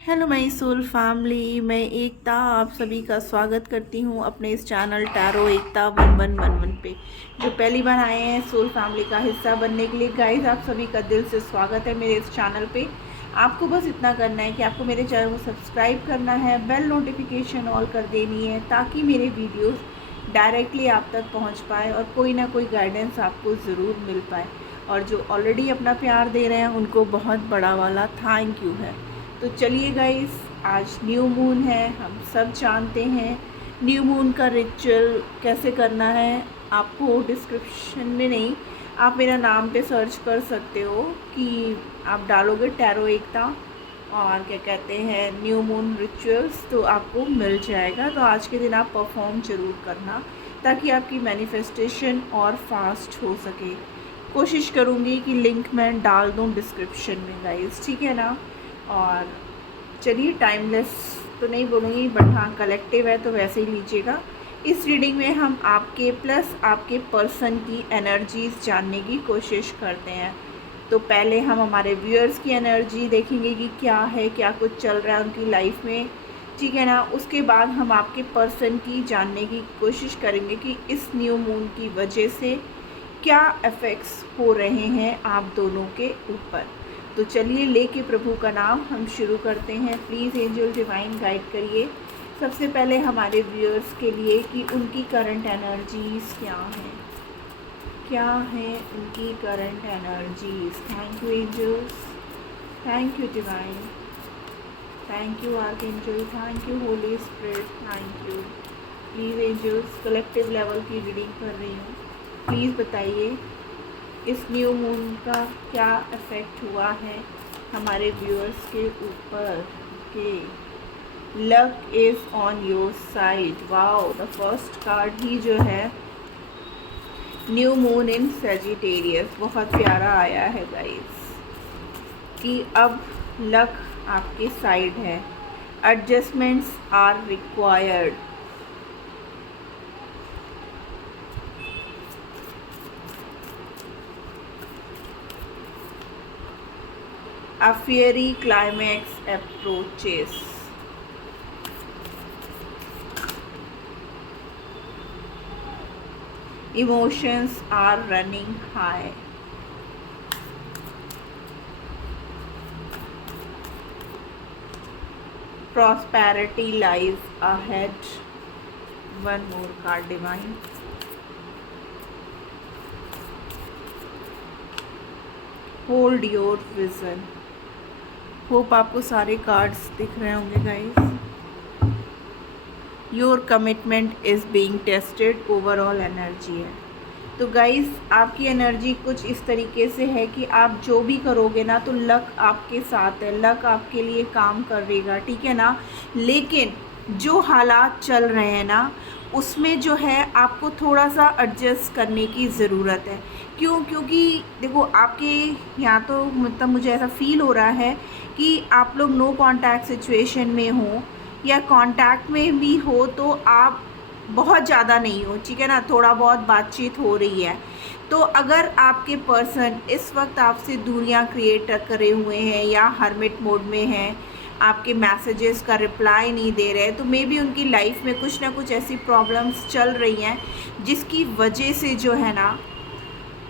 Hello my soul family, मैं एकता आप सभी का स्वागत करती हूँ अपने इस चैनल टैरो एकता 1111 पे। जो पहली बार आए हैं सोल फैमिली का हिस्सा बनने के लिए, गाइस आप सभी का दिल से स्वागत है मेरे इस चैनल पे। आपको बस इतना करना है कि आपको मेरे चैनल को सब्सक्राइब करना है, बेल नोटिफिकेशन ऑल कर देनी है ताकि मेरे वीडियोज़ डायरेक्टली आप तक पहुँच पाए और कोई ना कोई गाइडेंस आपको ज़रूर मिल पाए। और जो ऑलरेडी अपना प्यार दे रहे हैं उनको बहुत बड़ा वाला थैंक यू है। तो चलिए गाइस, आज न्यू मून है, हम सब जानते हैं न्यू मून का रिचुअल कैसे करना है। आपको डिस्क्रिप्शन में नहीं, आप मेरा नाम पे सर्च कर सकते हो कि आप डालोगे टैरो एकता और क्या कहते हैं न्यू मून रिचुअल्स, तो आपको मिल जाएगा। तो आज के दिन आप परफॉर्म ज़रूर करना ताकि आपकी मैनिफेस्टेशन और फास्ट हो सके। कोशिश करूँगी कि लिंक मैं डाल दूँ डिस्क्रिप्शन में गाइस, ठीक है ना। और चलिए, टाइमलेस तो नहीं बोलूँगी बट हाँ कलेक्टिव है तो वैसे ही लीजिएगा। इस रीडिंग में हम आपके प्लस आपके पर्सन की एनर्जीज जानने की कोशिश करते हैं। तो पहले हम हमारे व्यूअर्स की एनर्जी देखेंगे कि क्या है, क्या कुछ चल रहा है उनकी लाइफ में, ठीक है ना। उसके बाद हम आपके पर्सन की जानने की कोशिश करेंगे कि इस न्यू मून की वजह से क्या इफ़ेक्ट्स हो रहे हैं आप दोनों के ऊपर। तो चलिए, लेके प्रभु का नाम हम शुरू करते हैं। प्लीज़ एंजल डिवाइन गाइड करिए सबसे पहले हमारे व्यूअर्स के लिए कि उनकी करंट एनर्जीज़ क्या हैं उनकी current energies. Thank you angels, thank you divine, thank you archangel, thank you holy spirit, thank you. Please angels, collective level की रीडिंग कर रही हूँ, प्लीज़ बताइए इस न्यू मून का क्या इफ़ेक्ट हुआ है हमारे व्यूअर्स के ऊपर। के luck is on your side. Wow, the first card ही जो है न्यू मून इन सजिटेरियस, बहुत प्यारा आया है गाइस कि अब लक आपके साइड है। Adjustments are required. A fiery climax approaches. Emotions are running high. Prosperity lies ahead. One more card, divine. Hold your vision. Hope आपको सारे कार्ड्स दिख रहे होंगे guys. Your commitment is being tested, overall energy है। तो guys, आपकी energy कुछ इस तरीके से है कि आप जो भी करोगे ना तो लक आपके साथ है, लक आपके लिए काम करेगा, ठीक है ना। लेकिन जो हालात चल रहे हैं ना उसमें जो है आपको थोड़ा सा एडजस्ट करने की ज़रूरत है। क्यों? क्योंकि देखो, आपके यहाँ तो मतलब मुझे ऐसा फील हो रहा है कि आप लोग नो कांटेक्ट सिचुएशन में हो या कांटेक्ट में भी हो तो आप बहुत ज़्यादा नहीं हो, ठीक है ना, थोड़ा बहुत बातचीत हो रही है। तो अगर आपके पर्सन इस वक्त आपसे दूरियां क्रिएट करे हुए हैं या हर्मिट मोड में हैं, आपके मैसेजेस का रिप्लाई नहीं दे रहे, तो मे बी उनकी लाइफ में कुछ ना कुछ ऐसी प्रॉब्लम्स चल रही हैं जिसकी वजह से जो है ना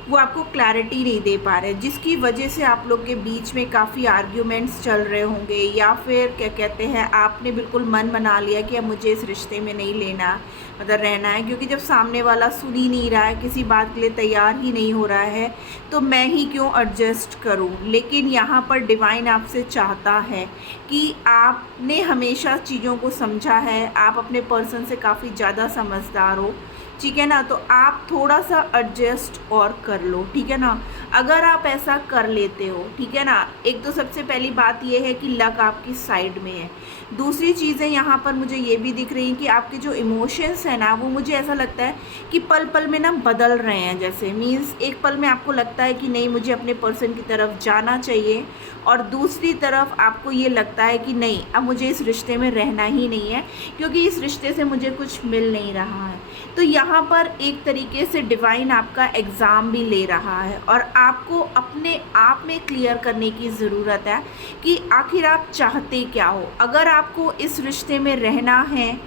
वो आपको क्लैरिटी नहीं दे पा रहे, जिसकी वजह से आप लोग के बीच में काफ़ी आर्ग्यूमेंट्स चल रहे होंगे, या फिर क्या कहते हैं आपने बिल्कुल मन बना लिया कि अब मुझे इस रिश्ते में नहीं लेना, मतलब रहना है। क्योंकि जब सामने वाला सुन ही नहीं रहा है, किसी बात के लिए तैयार ही नहीं हो रहा है, तो मैं ही क्यों एडजस्ट करूं। लेकिन यहाँ पर डिवाइन आपसे चाहता है कि आपने हमेशा चीज़ों को समझा है, आप अपने पर्सन से काफ़ी ज़्यादा समझदार हो, ठीक है ना। तो आप थोड़ा सा एडजस्ट और कर लो, ठीक है ना। अगर आप ऐसा कर लेते हो, ठीक है ना, एक तो सबसे पहली बात ये है कि लक आपकी साइड में है। दूसरी चीज़ें यहाँ पर मुझे ये भी दिख रही हैं कि आपके जो इमोशंस हैं ना वो मुझे ऐसा लगता है कि पल पल में ना बदल रहे हैं। जैसे मीन्स एक पल में आपको लगता है कि नहीं मुझे अपने पर्सन की तरफ जाना चाहिए, और दूसरी तरफ आपको ये लगता है कि नहीं अब मुझे इस रिश्ते में रहना ही नहीं है क्योंकि इस रिश्ते से मुझे कुछ मिल नहीं रहा है। तो यहाँ पर एक तरीके से डिवाइन आपका एग्ज़ाम भी ले रहा है और आपको अपने आप में क्लियर करने की ज़रूरत है कि आखिर आप चाहते क्या हो। अगर आपको इस रिश्ते में रहना है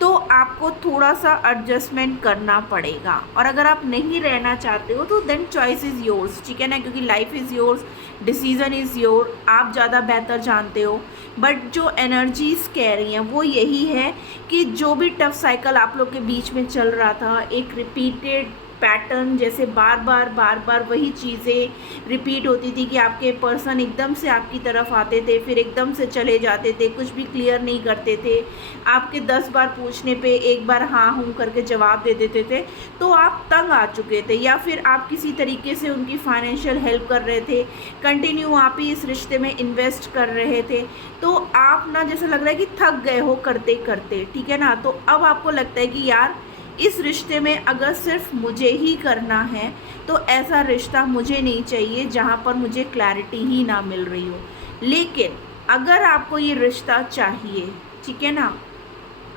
तो आपको थोड़ा सा एडजस्टमेंट करना पड़ेगा, और अगर आप नहीं रहना चाहते हो तो देन चॉइस इज़ योर्स, ठीक है ना, क्योंकि life is yours, decision is your, आप ज़्यादा बेहतर जानते हो। बट जो एनर्जीज कह रही हैं वो यही है कि जो भी टफ साइकिल आप लोग के बीच में चल रहा था, एक रिपीटेड पैटर्न, जैसे बार बार वही चीज़ें रिपीट होती थी कि आपके पर्सन एकदम से आपकी तरफ आते थे, फिर एकदम से चले जाते थे, कुछ भी क्लियर नहीं करते थे, आपके 10 बार पूछने पे एक बार हाँ हूँ करके जवाब दे देते थे, तो आप तंग आ चुके थे, या फिर आप किसी तरीके से उनकी फाइनेंशियल हेल्प कर रहे थे, कंटिन्यू आप ही इस रिश्ते में इन्वेस्ट कर रहे थे, तो आप ना जैसा लग रहा है कि थक गए हो करते करते, ठीक है ना। तो अब आपको लगता है कि यार इस रिश्ते में अगर सिर्फ मुझे ही करना है तो ऐसा रिश्ता मुझे नहीं चाहिए जहाँ पर मुझे क्लैरिटी ही ना मिल रही हो। लेकिन अगर आपको ये रिश्ता चाहिए, ठीक है ना,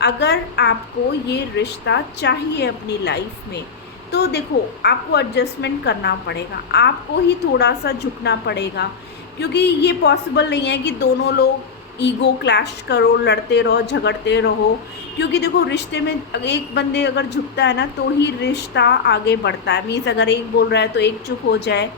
अगर आपको ये रिश्ता चाहिए अपनी लाइफ में, तो देखो आपको एडजस्टमेंट करना पड़ेगा, आपको ही थोड़ा सा झुकना पड़ेगा, क्योंकि ये पॉसिबल नहीं है कि दोनों लोग ईगो क्लैश करो, लड़ते रहो, झगड़ते रहो, क्योंकि देखो रिश्ते में एक बंदे अगर झुकता है ना तो ही रिश्ता आगे बढ़ता है। मीन्स अगर एक बोल रहा है तो एक चुप हो जाए,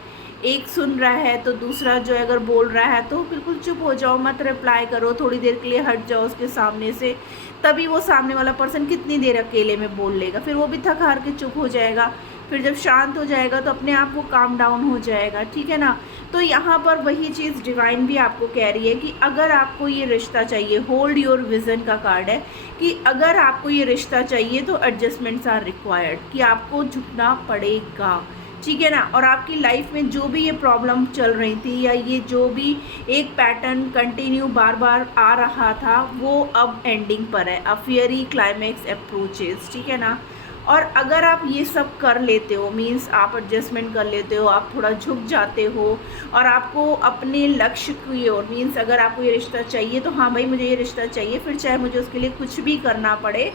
एक सुन रहा है तो दूसरा जो है अगर बोल रहा है तो बिल्कुल चुप हो जाओ, मत रिप्लाई करो, थोड़ी देर के लिए हट जाओ उसके सामने से, तभी वो सामने वाला पर्सन कितनी देर अकेले में बोल लेगा, फिर वो भी थक हार के चुप हो जाएगा, फिर जब शांत हो जाएगा तो अपने आप वो काम डाउन हो जाएगा, ठीक है ना। तो यहाँ पर वही चीज़ डिवाइन भी आपको कह रही है कि अगर आपको ये रिश्ता चाहिए, होल्ड योर विज़न का कार्ड है कि अगर आपको ये रिश्ता चाहिए तो एडजस्टमेंट्स आर रिक्वायर्ड, कि आपको झुकना पड़ेगा, ठीक है ना। और आपकी लाइफ में जो भी ये प्रॉब्लम चल रही थी या ये जो भी एक पैटर्न कंटिन्यू बार बार आ रहा था वो अब एंडिंग पर है, अ फियरी क्लाइमैक्स अप्रोचेस, ठीक है ना। और अगर आप ये सब कर लेते हो, मीन्स आप एडजस्टमेंट कर लेते हो, आप थोड़ा झुक जाते हो और आपको अपने लक्ष्य की ओर, मीन्स अगर आपको ये रिश्ता चाहिए तो हाँ भाई मुझे ये रिश्ता चाहिए, फिर चाहे मुझे उसके लिए कुछ भी करना पड़े,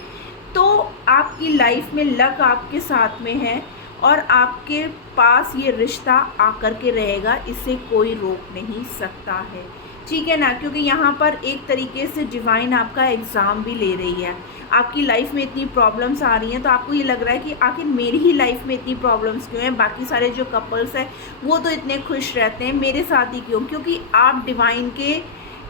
तो आपकी लाइफ में लक आपके साथ में है और आपके पास ये रिश्ता आकर के रहेगा, इसे कोई रोक नहीं सकता है, ठीक है ना। क्योंकि यहाँ पर एक तरीके से डिवाइन आपका एग्ज़ाम भी ले रही है। आपकी लाइफ में इतनी प्रॉब्लम्स आ रही हैं तो आपको ये लग रहा है कि आखिर मेरी ही लाइफ में इतनी प्रॉब्लम्स क्यों हैं, बाकी सारे जो कपल्स हैं वो तो इतने खुश रहते हैं, मेरे साथ ही क्यों, क्योंकि आप डिवाइन के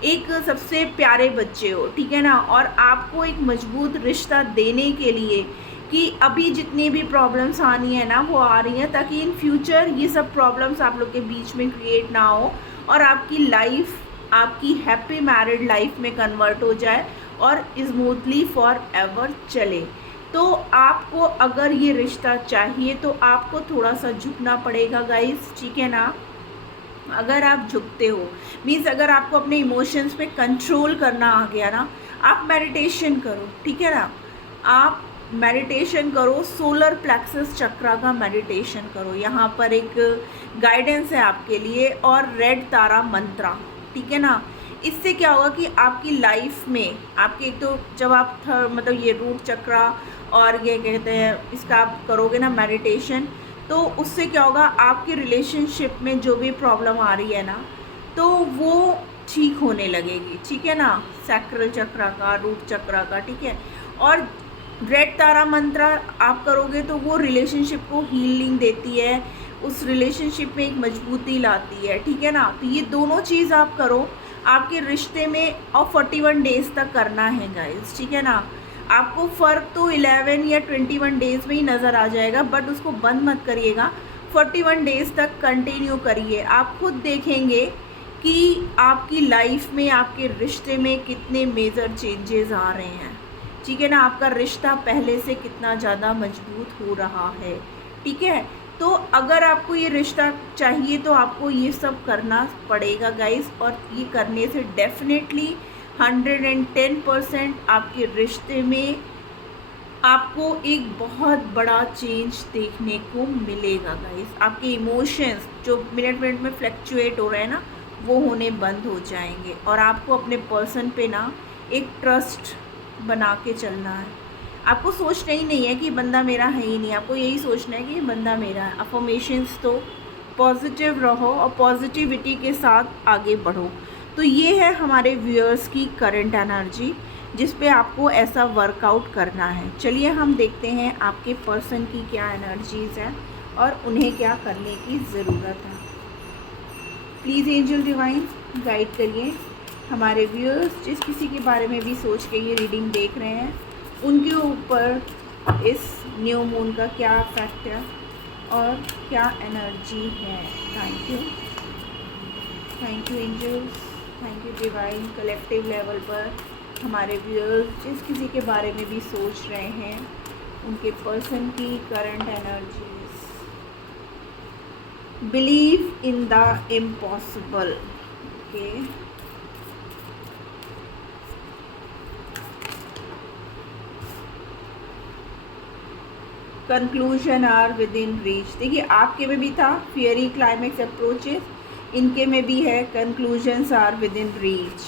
एक सबसे प्यारे बच्चे हो, ठीक है ना। और आपको एक मजबूत रिश्ता देने के लिए कि अभी जितनी भी प्रॉब्लम्स आनी है ना वो आ रही हैं, ताकि इन फ्यूचर ये सब प्रॉब्लम्स आप लोग के बीच में क्रिएट ना हो और आपकी लाइफ आपकी हैप्पी मैरिड लाइफ में कन्वर्ट हो जाए और स्मूथली फॉर एवर चले। तो आपको अगर ये रिश्ता चाहिए तो आपको थोड़ा सा झुकना पड़ेगा गाइस, ठीक है ना। अगर आप झुकते हो, मीन्स अगर आपको अपने इमोशंस पे कंट्रोल करना आ गया ना, आप मेडिटेशन करो, ठीक है ना, आप मेडिटेशन करो, सोलर प्लेक्सस चक्रा का मेडिटेशन करो, यहाँ पर एक गाइडेंस है आपके लिए, और रेड तारा मंत्रा, ठीक है ना। इससे क्या होगा कि आपकी लाइफ में आपके एक तो जब आप मतलब ये रूट चक्रा और ये कहते हैं इसका आप करोगे ना मेडिटेशन, तो उससे क्या होगा आपके रिलेशनशिप में जो भी प्रॉब्लम आ रही है ना तो वो ठीक होने लगेगी, ठीक है ना, सैक्रल चक्रा का, रूट चक्रा का, ठीक है। और रेड तारा मंत्र आप करोगे तो वो रिलेशनशिप को हीलिंग देती है, उस रिलेशनशिप में एक मजबूती लाती है, ठीक है ना। तो ये दोनों चीज़ आप करो आपके रिश्ते में, और 41 डेज़ तक करना है गाइस, ठीक है ना। आपको फ़र्क तो 11 या 21 डेज़ में ही नज़र आ जाएगा, बट उसको बंद मत करिएगा, 41 डेज़ तक कंटिन्यू करिए। आप खुद देखेंगे कि आपकी लाइफ में आपके रिश्ते में कितने मेजर चेंजेस आ रहे हैं, ठीक है ना। आपका रिश्ता पहले से कितना ज़्यादा मजबूत हो रहा है, ठीक है। तो अगर आपको ये रिश्ता चाहिए तो आपको ये सब करना पड़ेगा गाइस, और ये करने से डेफिनेटली 110% आपके रिश्ते में आपको एक बहुत बड़ा चेंज देखने को मिलेगा गाइस। आपके इमोशंस जो मिनट मिनट में फ्लक्चुएट हो रहे हैं ना वो होने बंद हो जाएंगे, और आपको अपने पर्सन पे ना एक ट्रस्ट बना के चलना है। आपको सोचना ही नहीं है कि बंदा मेरा है ही नहीं, आपको यही सोचना है कि ये बंदा मेरा है। अफर्मेशंस तो पॉजिटिव रहो और पॉजिटिविटी के साथ आगे बढ़ो। तो ये है हमारे व्यूअर्स की करंट एनर्जी जिस पे आपको ऐसा वर्कआउट करना है। चलिए हम देखते हैं आपके पर्सन की क्या एनर्जीज़ है और उन्हें क्या करने की ज़रूरत है। प्लीज़ एंजल डिवाइन गाइड करिए हमारे व्यूअर्स जिस किसी के बारे में भी सोच के ये रीडिंग देख रहे हैं, उनके ऊपर इस न्यू मून का क्या इफेक्ट है और क्या एनर्जी है। Thank you angels, thank you divine. Collective level पर हमारे व्यूअर्स जिस किसी के बारे में भी सोच रहे हैं, उनके पर्सन की current energies. Believe in the impossible. Okay, conclusion are within reach. देखिए आपके में भी था फियरी क्लाइमेक्स अप्रोचेस, इनके में भी है conclusions are within reach.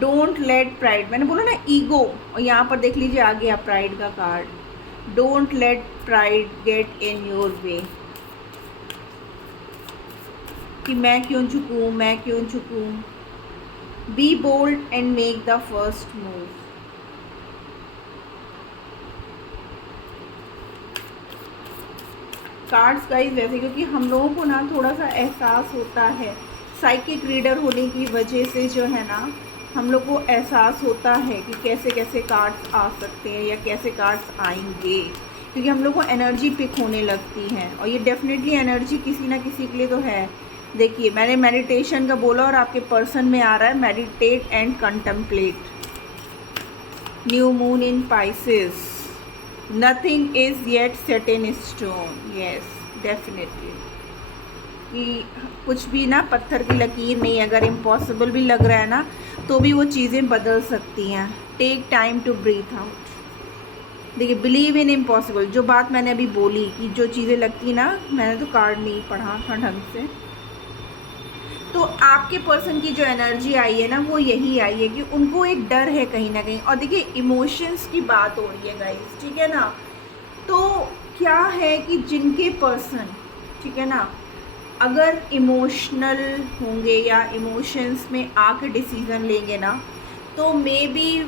Don't let pride, मैंने बोला ना ईगो, और यहाँ पर देख लीजिए आ गया प्राइड का card. Don't let pride get in your way, कि मैं क्यों झुकूँ, मैं क्यों झुकूँ। Be bold and make the first move. Cards guys वैसे क्योंकि हम लोगों को ना थोड़ा सा एहसास होता है, साइकिक रीडर होने की वजह से जो है ना हम लोग को एहसास होता है कि कैसे कैसे कार्ड्स आ सकते हैं या कैसे कार्ड्स आएंगे, क्योंकि हम लोग को एनर्जी पिक होने लगती है और ये डेफिनेटली एनर्जी किसी ना किसी के लिए तो है। देखिए मैंने मेडिटेशन का बोला और आपके पर्सन में आ रहा है meditate and contemplate. New moon in Pisces, nothing is yet set in stone. Yes definitely, कि कुछ भी ना पत्थर की लकीर नहीं, अगर इम्पॉसिबल भी लग रहा है ना तो भी वो चीज़ें बदल सकती हैं। Take time to breathe out. देखिए बिलीव इन इम्पॉसिबल, जो बात मैंने अभी बोली कि जो चीज़ें लगती ना, मैंने तो कार्ड नहीं पढ़ा था ढंग से, तो आपके पर्सन की जो एनर्जी आई है ना वो यही आई है कि उनको एक डर है कहीं ना कहीं। और देखिए इमोशंस की बात हो रही है गाइस, ठीक है ना। तो क्या है कि जिनके पर्सन, ठीक है ना, अगर इमोशनल होंगे या इमोशंस में आके डिसीज़न लेंगे ना तो मे बी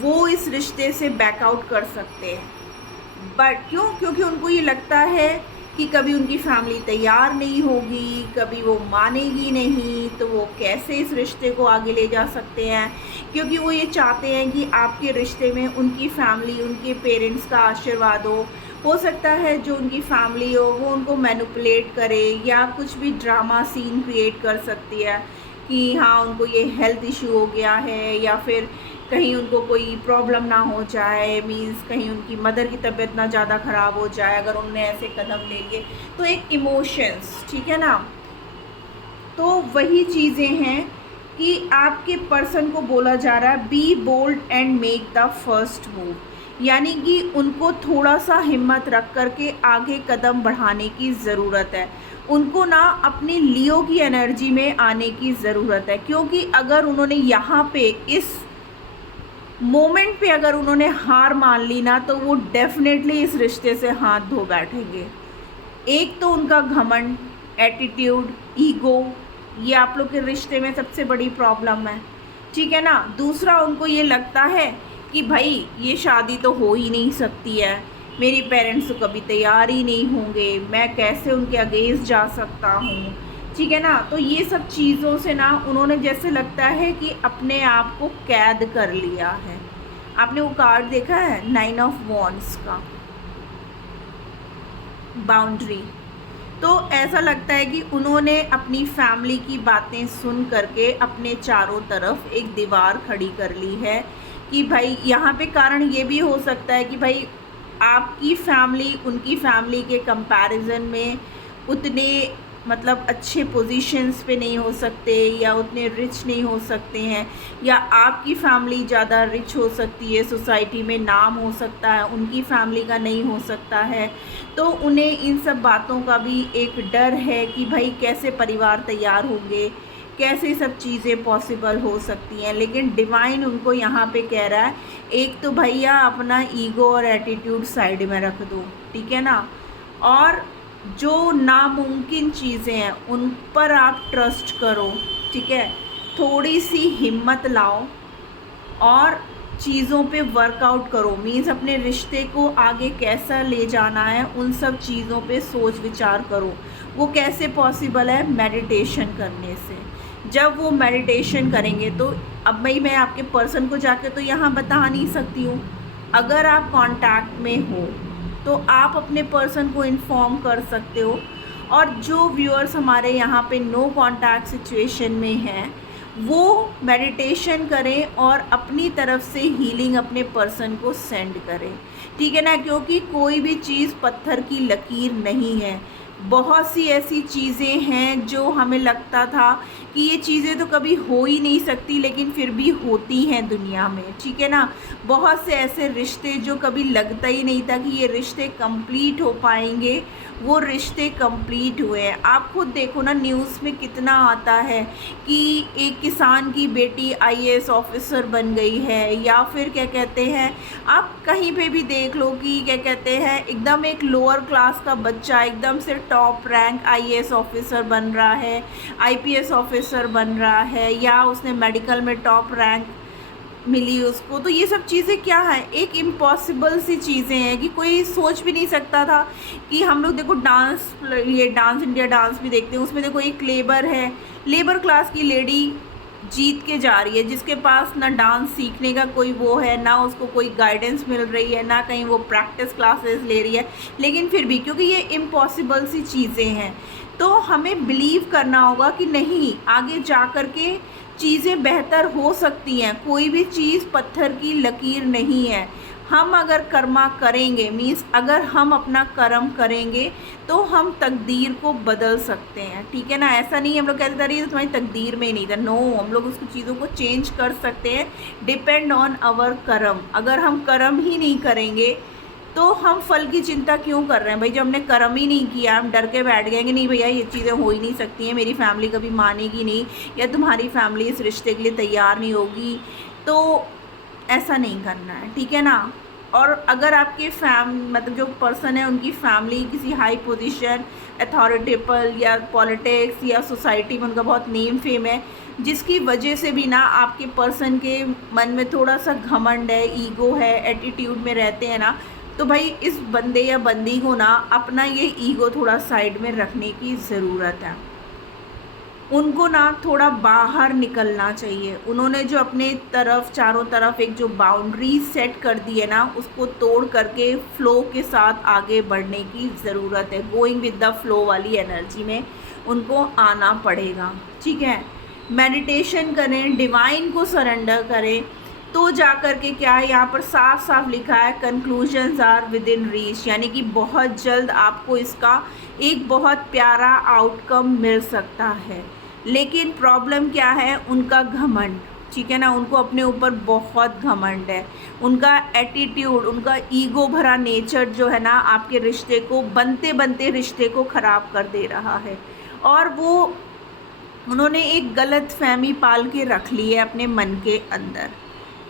वो इस रिश्ते से बैकआउट कर सकते हैं। बट क्यों? क्योंकि उनको ये लगता है कि कभी उनकी फैमिली तैयार नहीं होगी, कभी वो मानेगी नहीं, तो वो कैसे इस रिश्ते को आगे ले जा सकते हैं, क्योंकि वो ये चाहते हैं कि आपके रिश्ते में उनकी फैमिली, उनके पेरेंट्स का आशीर्वाद हो सकता है जो उनकी फैमिली हो वो उनको मैनिपुलेट करे या कुछ भी ड्रामा सीन क्रिएट कर सकती है कि हाँ उनको ये हेल्थ इशू हो गया है या फिर कहीं उनको कोई प्रॉब्लम ना हो जाए, मींस कहीं उनकी मदर की तबीयत ना ज़्यादा ख़राब हो जाए अगर उन्होंने ऐसे कदम ले लिए। तो एक इमोशंस, ठीक है ना, तो वही चीज़ें हैं कि आपके पर्सन को बोला जा रहा है be bold and make the first move, यानी कि उनको थोड़ा सा हिम्मत रख करके आगे कदम बढ़ाने की ज़रूरत है। उनको ना अपनी लियो की एनर्जी में आने की ज़रूरत है, क्योंकि अगर उन्होंने यहाँ पे इस मोमेंट पे अगर उन्होंने हार मान ली ना तो वो डेफिनेटली इस रिश्ते से हाथ धो बैठेंगे। एक तो उनका घमंड, एटीट्यूड, ईगो, ये आप लोग के रिश्ते में सबसे बड़ी प्रॉब्लम है, ठीक है ना। दूसरा उनको ये लगता है कि भाई ये शादी तो हो ही नहीं सकती है, मेरे पेरेंट्स तो कभी तैयार ही नहीं होंगे, मैं कैसे उनके अगेंस्ट जा सकता हूँ, ठीक है ना। तो ये सब चीज़ों से ना उन्होंने जैसे लगता है कि अपने आप को कैद कर लिया है। आपने वो कार्ड देखा है 9 ऑफ वॉन्ड्स का, बाउंड्री। तो ऐसा लगता है कि उन्होंने अपनी फैमिली की बातें सुन करके अपने चारों तरफ एक दीवार खड़ी कर ली है कि भाई यहाँ पे कारण ये भी हो सकता है कि भाई आपकी फैमिली उनकी फैमिली के कंपैरिजन में उतने मतलब अच्छे पोजीशंस पे नहीं हो सकते या उतने रिच नहीं हो सकते हैं, या आपकी फैमिली ज़्यादा रिच हो सकती है, सोसाइटी में नाम हो सकता है, उनकी फैमिली का नहीं हो सकता है। तो उन्हें इन सब बातों का भी एक डर है कि भाई कैसे परिवार तैयार होंगे, कैसे सब चीज़ें पॉसिबल हो सकती हैं। लेकिन डिवाइन उनको यहाँ पे कह रहा है एक तो भैया अपना ईगो और एटीट्यूड साइड में रख दो, ठीक है ना, और जो नामुमकिन चीज़ें हैं उन पर आप ट्रस्ट करो, ठीक है। थोड़ी सी हिम्मत लाओ और चीज़ों पे वर्कआउट करो। मीन्स अपने रिश्ते को आगे कैसा ले जाना है उन सब चीज़ों पे सोच विचार करो। वो कैसे पॉसिबल है? मेडिटेशन करने से। जब वो मेडिटेशन करेंगे तो अब भाई मैं आपके पर्सन को जाके तो यहाँ बता नहीं सकती हूँ। अगर आप कांटेक्ट में हो तो आप अपने पर्सन को इन्फॉर्म कर सकते हो। और जो व्यूअर्स हमारे यहाँ पे नो कांटेक्ट सिचुएशन में हैं वो मेडिटेशन करें और अपनी तरफ से हीलिंग अपने पर्सन को सेंड करें, ठीक है ना। क्योंकि कोई भी चीज़ पत्थर की लकीर नहीं है। बहुत सी ऐसी चीज़ें हैं जो हमें लगता था कि ये चीज़ें तो कभी हो ही नहीं सकती, लेकिन फिर भी होती हैं दुनिया में, ठीक है ना। बहुत से ऐसे रिश्ते जो कभी लगता ही नहीं था कि ये रिश्ते कंप्लीट हो पाएंगे, वो रिश्ते कंप्लीट हुए हैं। आप खुद देखो ना, न्यूज़ में कितना आता है कि एक किसान की बेटी आईएएस ऑफिसर बन गई है, या फिर क्या कहते हैं, आप कहीं पे भी देख लो कि क्या कहते हैं, एकदम एक लोअर क्लास का बच्चा एकदम से टॉप रैंक आईएएस ऑफिसर बन रहा है, आईपीएस ऑफिसर बन रहा है, या उसने मेडिकल में टॉप रैंक मिली उसको। तो ये सब चीज़ें क्या है, एक इम्पॉसिबल सी चीज़ें हैं कि कोई सोच भी नहीं सकता था कि हम लोग देखो डांस, ये डांस इंडिया डांस भी देखते हैं, उसमें देखो एक लेबर है, लेबर क्लास की लेडी जीत के जा रही है, जिसके पास ना डांस सीखने का कोई वो है, ना उसको कोई गाइडेंस मिल रही है, ना कहीं वो प्रैक्टिस क्लासेस ले रही है। लेकिन फिर भी क्योंकि ये इम्पॉसिबल सी चीज़ें हैं तो हमें बिलीव करना होगा कि नहीं, आगे जा कर के चीज़ें बेहतर हो सकती हैं। कोई भी चीज़ पत्थर की लकीर नहीं है। हम अगर कर्मा करेंगे, मीन्स अगर हम अपना कर्म करेंगे तो हम तकदीर को बदल सकते हैं, ठीक है ना। ऐसा नहीं हम लोग कहते थे तो तुम्हारी तकदीर में ही नहीं था, नो, हम लोग उसको चीज़ों को चेंज कर सकते हैं, डिपेंड ऑन आवर कर्म। अगर हम कर्म ही नहीं करेंगे तो हम फल की चिंता क्यों कर रहे हैं भाई? जब हमने कर्म ही नहीं किया, हम डर के बैठ गए कि नहीं भैया ये चीज़ें हो ही नहीं सकती हैं, मेरी फैमिली कभी मानेगी नहीं, या तुम्हारी फैमिली इस रिश्ते के लिए तैयार नहीं होगी, तो ऐसा नहीं करना है, ठीक है ना। और अगर आपके मतलब जो पर्सन है उनकी फैमिली किसी हाई पोजीशन, अथॉरिटेबल या पॉलिटिक्स या सोसाइटी में उनका बहुत नेम फेम है, जिसकी वजह से भी ना आपके पर्सन के मन में थोड़ा सा घमंड है, ईगो है, एटीट्यूड में रहते हैं ना, तो भाई इस बंदे या बंदी को ना अपना ये ईगो थोड़ा साइड में रखने की ज़रूरत है। उनको ना थोड़ा बाहर निकलना चाहिए। उन्होंने जो अपने तरफ चारों तरफ एक जो बाउंड्री सेट कर दी है ना, उसको तोड़ करके फ़्लो के साथ आगे बढ़ने की ज़रूरत है। गोइंग विद द फ्लो वाली एनर्जी में उनको आना पड़ेगा, ठीक है। मेडिटेशन करें, डिवाइन को सरेंडर करें, तो जा कर के क्या है, यहाँ पर साफ साफ लिखा है conclusions are within reach, यानी कि बहुत जल्द आपको इसका एक बहुत प्यारा आउटकम मिल सकता है। लेकिन प्रॉब्लम क्या है, उनका घमंड, ठीक है ना। उनको अपने ऊपर बहुत घमंड है, उनका एटीट्यूड, उनका ईगो भरा नेचर जो है ना, आपके रिश्ते को बनते बनते रिश्ते को ख़राब कर दे रहा है। और वो उन्होंने एक गलत फहमी पाल के रख ली है अपने मन के अंदर,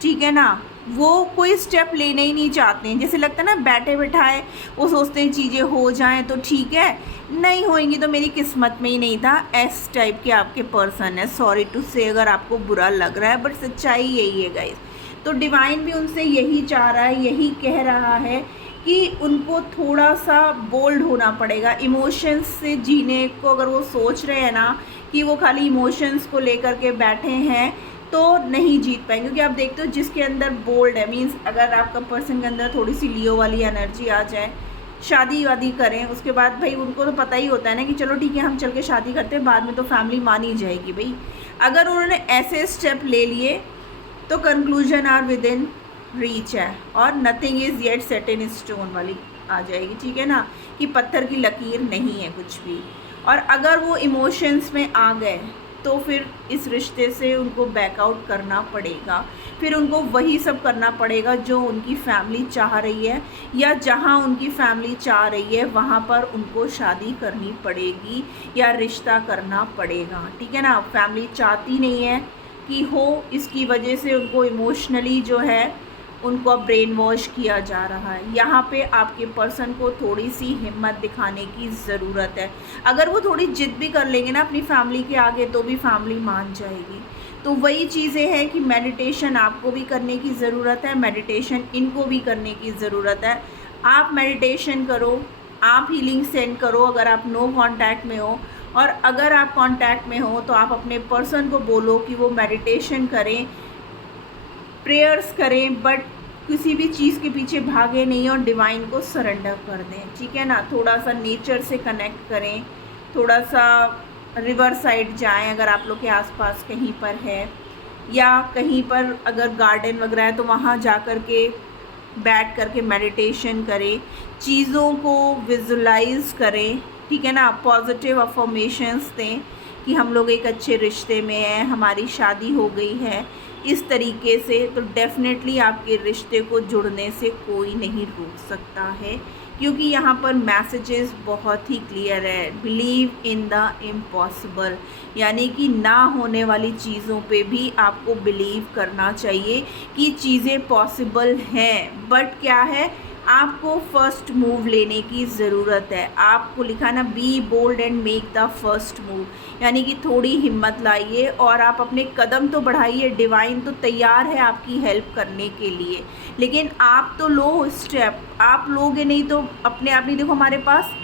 ठीक है ना। वो कोई स्टेप लेना ही नहीं चाहते हैं। जैसे लगता है ना, बैठे बैठाए वो सोचते हैं चीज़ें हो जाएं तो ठीक है, नहीं होएंगी तो मेरी किस्मत में ही नहीं था। इस टाइप के आपके पर्सन है। सॉरी टू से अगर आपको बुरा लग रहा है, बट सच्चाई यही है गाइस। तो डिवाइन भी उनसे यही चाह रहा है, यही कह रहा है कि उनको थोड़ा सा बोल्ड होना पड़ेगा। इमोशंस से जीने को अगर वो सोच रहे हैं ना कि वो खाली इमोशंस को लेकर के बैठे हैं, तो नहीं जीत पाएंगे। क्योंकि आप देखते हो जिसके अंदर बोल्ड है, मीन्स अगर आपका पर्सन के अंदर थोड़ी सी लियो वाली एनर्जी आ जाए, शादी वादी करें, उसके बाद भाई उनको तो पता ही होता है ना कि चलो ठीक है हम चल के शादी करते हैं, बाद में तो फैमिली मान ही जाएगी भाई। अगर उन्होंने ऐसे स्टेप ले लिए तो conclusion are within reach है, और nothing is yet set in stone वाली आ जाएगी, ठीक है ना, कि पत्थर की लकीर नहीं है कुछ भी। और अगर वो इमोशंस में आ गए तो फिर इस रिश्ते से उनको बैकआउट करना पड़ेगा। फिर उनको वही सब करना पड़ेगा जो उनकी फैमिली चाह रही है, या जहाँ उनकी फैमिली चाह रही है वहाँ पर उनको शादी करनी पड़ेगी या रिश्ता करना पड़ेगा, ठीक है ना। फैमिली चाहती नहीं है कि हो, इसकी वजह से उनको इमोशनली जो है उनको अब ब्रेन वॉश किया जा रहा है। यहाँ पे आपके पर्सन को थोड़ी सी हिम्मत दिखाने की ज़रूरत है। अगर वो थोड़ी जिद भी कर लेंगे ना अपनी फैमिली के आगे तो भी फैमिली मान जाएगी। तो वही चीज़ें हैं कि मेडिटेशन आपको भी करने की ज़रूरत है, मेडिटेशन इनको भी करने की ज़रूरत है। आप मेडिटेशन करो, आप हीलिंग सेंड करो अगर आप नो कांटेक्ट में हो, और अगर आप कांटेक्ट में हो तो आप अपने पर्सन को बोलो कि वो मेडिटेशन करें, प्रेयर्स करें, बट किसी भी चीज़ के पीछे भागे नहीं और डिवाइन को सरेंडर कर दें, ठीक है ना। थोड़ा सा नेचर से कनेक्ट करें, थोड़ा सा रिवर साइड जाएं अगर आप लोग के आसपास कहीं पर है, या कहीं पर अगर गार्डन वगैरह है तो वहाँ जा कर के बैठ कर के मेडिटेशन करें, चीज़ों को विजुलाइज करें, ठीक है ना। पॉजिटिव अफर्मेशंस दें कि हम लोग एक अच्छे रिश्ते में हैं, हमारी शादी हो गई है, इस तरीके से। तो डेफिनेटली आपके रिश्ते को जुड़ने से कोई नहीं रोक सकता है, क्योंकि यहाँ पर मैसेजेस बहुत ही क्लियर है। बिलीव इन द इम्पॉसिबल, यानी कि ना होने वाली चीज़ों पे भी आपको बिलीव करना चाहिए कि चीज़ें पॉसिबल हैं। बट क्या है, आपको फर्स्ट मूव लेने की ज़रूरत है। आपको लिखा ना, be bold and make the first move, यानी कि थोड़ी हिम्मत लाइए और आप अपने कदम तो बढ़ाइए। डिवाइन तो तैयार है आपकी हेल्प करने के लिए, लेकिन आप तो लो स्टेप। आप लोगे नहीं तो अपने आप नहीं। देखो हमारे पास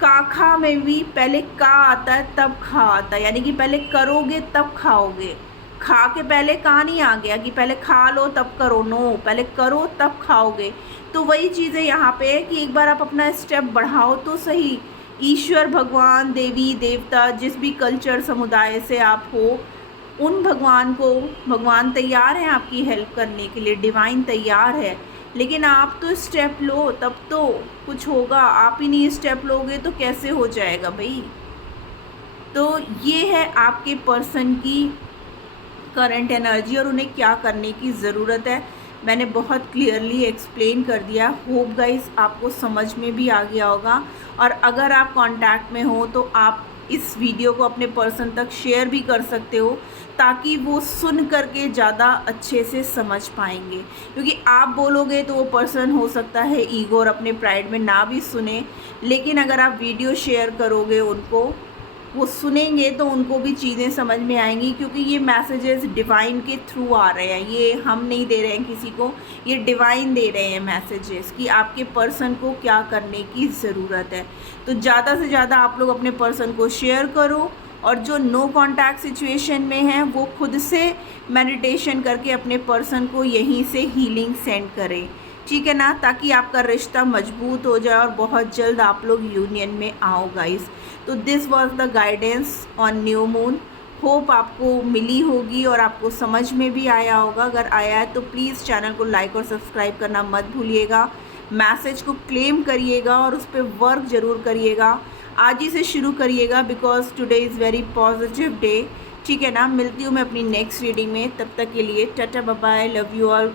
काखा में भी पहले का आता है तब खा आता है, यानी कि पहले करोगे तब खाओगे। खा के पहले का नहीं आ गया कि पहले खा लो तब करो, नो, पहले करो तब खाओगे। तो वही चीज़ें यहाँ पे है कि एक बार आप अपना स्टेप बढ़ाओ तो सही। ईश्वर, भगवान, देवी देवता, जिस भी कल्चर समुदाय से आप हो, उन भगवान तैयार हैं आपकी हेल्प करने के लिए, डिवाइन तैयार है। लेकिन आप तो स्टेप लो तब तो कुछ होगा। आप ही नहीं स्टेप लोगे तो कैसे हो जाएगा भाई। तो ये है आपके पर्सन की करंट एनर्जी और उन्हें क्या करने की ज़रूरत है। मैंने बहुत क्लियरली एक्सप्लेन कर दिया। होप गाइस आपको समझ में भी आ गया होगा। और अगर आप कांटेक्ट में हो तो आप इस वीडियो को अपने पर्सन तक शेयर भी कर सकते हो, ताकि वो सुन करके ज़्यादा अच्छे से समझ पाएंगे। क्योंकि आप बोलोगे तो वो पर्सन हो सकता है ईगो और अपने प्राइड में ना भी सुने, लेकिन अगर आप वीडियो शेयर करोगे उनको, वो सुनेंगे तो उनको भी चीज़ें समझ में आएंगी। क्योंकि ये मैसेजेस डिवाइन के थ्रू आ रहे हैं, ये हम नहीं दे रहे हैं किसी को, ये डिवाइन दे रहे हैं मैसेजेस कि आपके पर्सन को क्या करने की ज़रूरत है। तो ज़्यादा से ज़्यादा आप लोग अपने पर्सन को शेयर करो, और जो नो कांटेक्ट सिचुएशन में है वो खुद से मेडिटेशन करके अपने पर्सन को यहीं से हीलिंग सेंड करें, ठीक है ना, ताकि आपका रिश्ता मजबूत हो जाए और बहुत जल्द आप लोग यूनियन में आओ गाइस। तो this was the guidance on new moon. Hope आपको मिली होगी और आपको समझ में भी आया होगा। अगर आया है तो प्लीज़ चैनल को लाइक और सब्सक्राइब करना मत भूलिएगा। मैसेज को क्लेम करिएगा और उस पर वर्क ज़रूर करिएगा। आज ही से शुरू करिएगा, because today is very positive day, ठीक है ना। मिलती हूँ मैं अपनी नेक्स्ट रीडिंग में, तब तक के लिए tata bye bye, love you all.